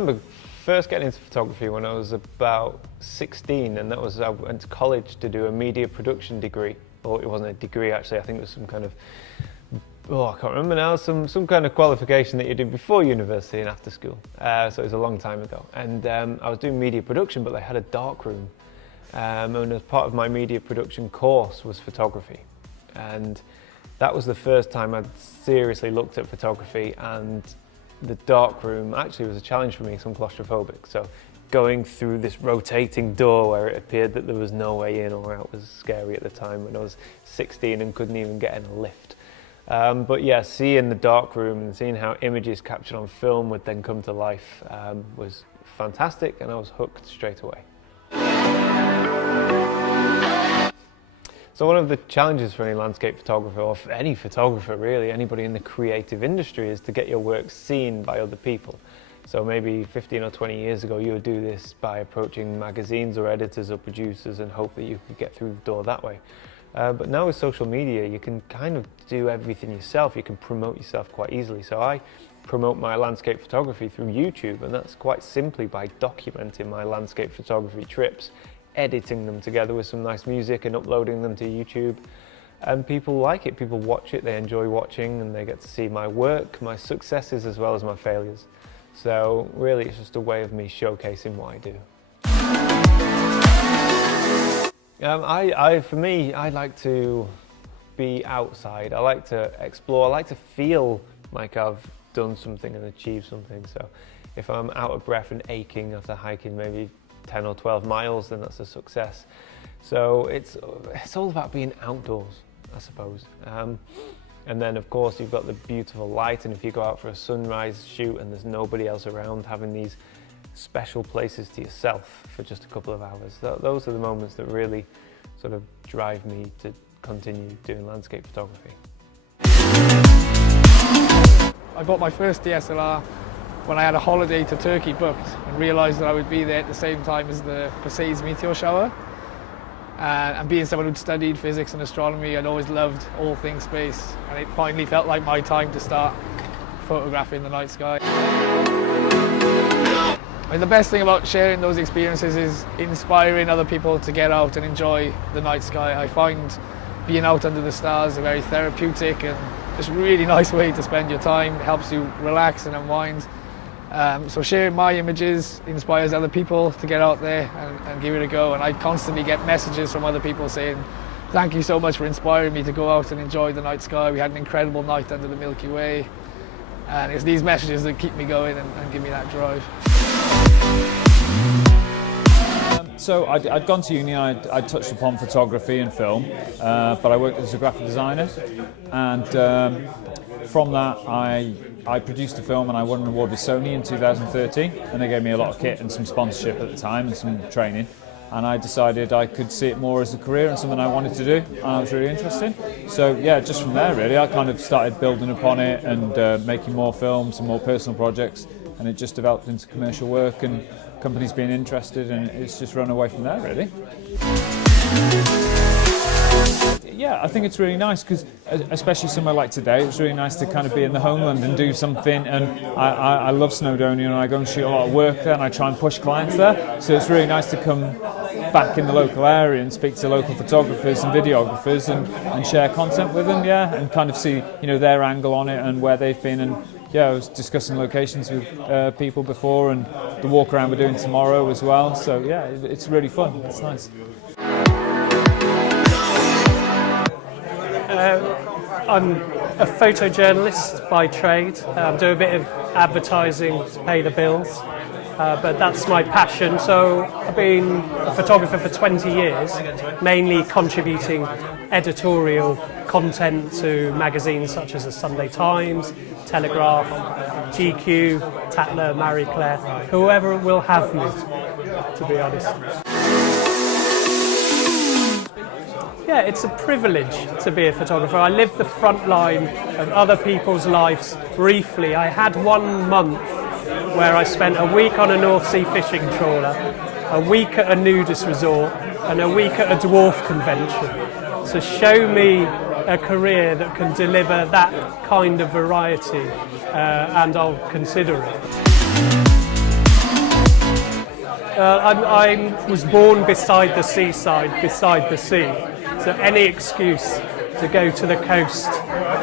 remember first getting into photography when I was about 16, and I went to college to do a media production degree. Or it wasn't a degree actually, I think it was some kind of, I can't remember now, some kind of qualification that you did before university and after school. So it was a long time ago. And I was doing media production, but they had a darkroom. And as part of my media production course was photography. And that was the first time I'd seriously looked at photography, and the darkroom actually was a challenge for me because I'm claustrophobic. So going through this rotating door where it appeared that there was no way in or out was scary at the time when I was 16 and couldn't even get in a lift. But yeah, seeing the darkroom and seeing how images captured on film would then come to life was fantastic, and I was hooked straight away. So one of the challenges for any landscape photographer, or for any photographer really, anybody in the creative industry, is to get your work seen by other people. So maybe 15 or 20 years ago you would do this by approaching magazines or editors or producers and hope that you could get through the door that way. But now with social media you can kind of do everything yourself, you can promote yourself quite easily. So I promote my landscape photography through YouTube, and that's quite simply by documenting my landscape photography trips, editing them together with some nice music and uploading them to YouTube. And people like it, people watch it, they enjoy watching, and they get to see my work, my successes as well as my failures. So really it's just a way of me showcasing what I do. For me, I like to be outside. I like to explore. I like to feel like I've done something and achieved something. So if I'm out of breath and aching after hiking maybe 10 or 12 miles, then that's a success. So it's all about being outdoors, I suppose. And then of course you've got the beautiful light, and if you go out for a sunrise shoot and there's nobody else around, having these special places to yourself for just a couple of hours. Those are the moments that really sort of drive me to continue doing landscape photography. I bought my first DSLR when I had a holiday to Turkey booked and realised that I would be there at the same time as the Perseids meteor shower. And being someone who'd studied physics and astronomy, I'd always loved all things space, and it finally felt like my time to start photographing the night sky. I mean, the best thing about sharing those experiences is inspiring other people to get out and enjoy the night sky. I find being out under the stars a very therapeutic and just really nice way to spend your time. It helps you relax and unwind. So sharing my images inspires other people to get out there and give it a go. And I constantly get messages from other people saying, thank you so much for inspiring me to go out and enjoy the night sky. We had an incredible night under the Milky Way. And it's these messages that keep me going and give me that drive. So I'd gone to uni, I'd touched upon photography and film, but I worked as a graphic designer, and from that I produced a film and I won an award with Sony in 2013, and they gave me a lot of kit and some sponsorship at the time and some training, and I decided I could see it more as a career and something I wanted to do, and I was really interested. So yeah, just from there really I kind of started building upon it and making more films and more personal projects, and it just developed into commercial work and companies being interested, and it's just run away from there really. Yeah, I think it's really nice because, especially somewhere like today, it's really nice to kind of be in the homeland and do something. And I love Snowdonia, and I go and shoot a lot of work there, and I try and push clients there. So it's really nice to come back in the local area and speak to local photographers and videographers and share content with them, yeah, and kind of see, you know, their angle on it and where they've been. And yeah, I was discussing locations with people before, and the walk around we're doing tomorrow as well. So yeah, it's really fun. It's nice. I'm a photojournalist by trade. Do a bit of advertising to pay the bills, but that's my passion. So I've been a photographer for 20 years, mainly contributing editorial content to magazines such as the Sunday Times, Telegraph, GQ, Tatler, Marie Claire, whoever will have me, to be honest. Yeah, it's a privilege to be a photographer. I live the front line of other people's lives briefly. I had 1 month where I spent a week on a North Sea fishing trawler, a week at a nudist resort, and a week at a dwarf convention. So show me a career that can deliver that kind of variety, and I'll consider it. I was born beside the seaside, beside the sea. So any excuse to go to the coast,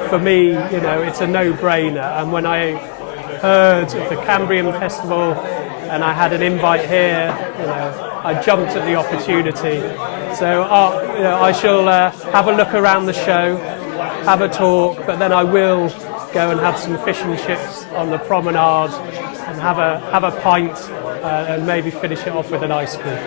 for me, you know, it's a no-brainer. And when I heard of the Cambrian Festival and I had an invite here, you know, I jumped at the opportunity. So you know, I shall have a look around the show, have a talk, but then I will go and have some fish and chips on the promenade and have a pint and maybe finish it off with an ice cream.